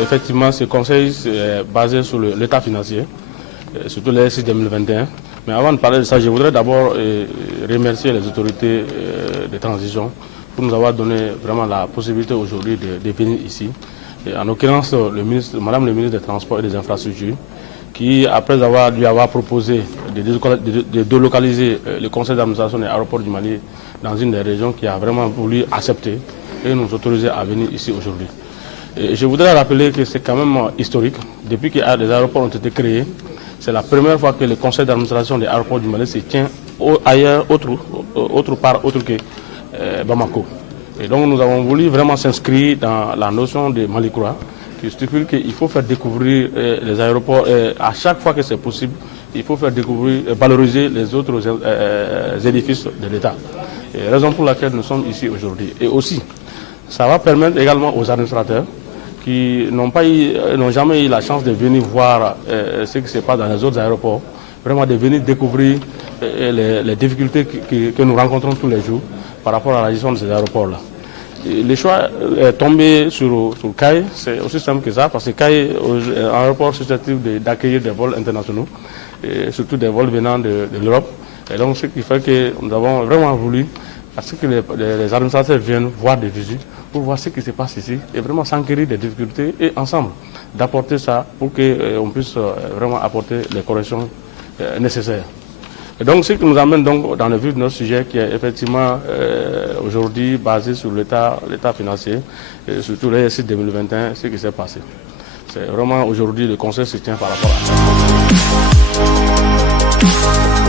effectivement, ce conseil est basé sur l'état financier, surtout l'exercice 2021. Mais avant de parler de ça, je voudrais d'abord remercier les autorités de transition pour nous avoir donné vraiment la possibilité aujourd'hui de venir ici. Et en l'occurrence, Madame le ministre des Transports et des Infrastructures, qui, après lui avoir proposé de délocaliser le conseil d'administration des aéroports du Mali dans une des régions, qui a vraiment voulu accepter et nous autoriser à venir ici aujourd'hui. Je voudrais rappeler que c'est quand même historique. Depuis que les aéroports ont été créés, c'est la première fois que le conseil d'administration des aéroports du Mali se tient ailleurs, autre part que Bamako. Et donc nous avons voulu vraiment s'inscrire dans la notion de Mali-Croix, qui stipule qu'il faut faire découvrir les aéroports à chaque fois que c'est possible. Il faut faire découvrir, valoriser les autres édifices de l'État. Raison pour laquelle nous sommes ici aujourd'hui. Et aussi, ça va permettre également aux administrateurs qui n'ont jamais eu la chance de venir voir ce qui se passe dans les autres aéroports, vraiment de venir découvrir les difficultés que nous rencontrons tous les jours par rapport à la gestion de ces aéroports-là. Le choix est tombé sur CAI, c'est aussi simple que ça, parce que CAI est un aéroport susceptible d'accueillir des vols internationaux, et surtout des vols venant de l'Europe. Et donc ce qui fait que nous avons vraiment voulu parce que les administrateurs viennent voir des visites pour voir ce qui se passe ici et vraiment s'enquérir des difficultés et ensemble d'apporter ça pour qu'on puisse vraiment apporter les corrections nécessaires. Et donc ce qui nous amène donc dans le vif de notre sujet qui est effectivement aujourd'hui basé sur l'état financier, et surtout l'exercice 2021, ce qui s'est passé. C'est vraiment aujourd'hui le conseil se tient par rapport à ça.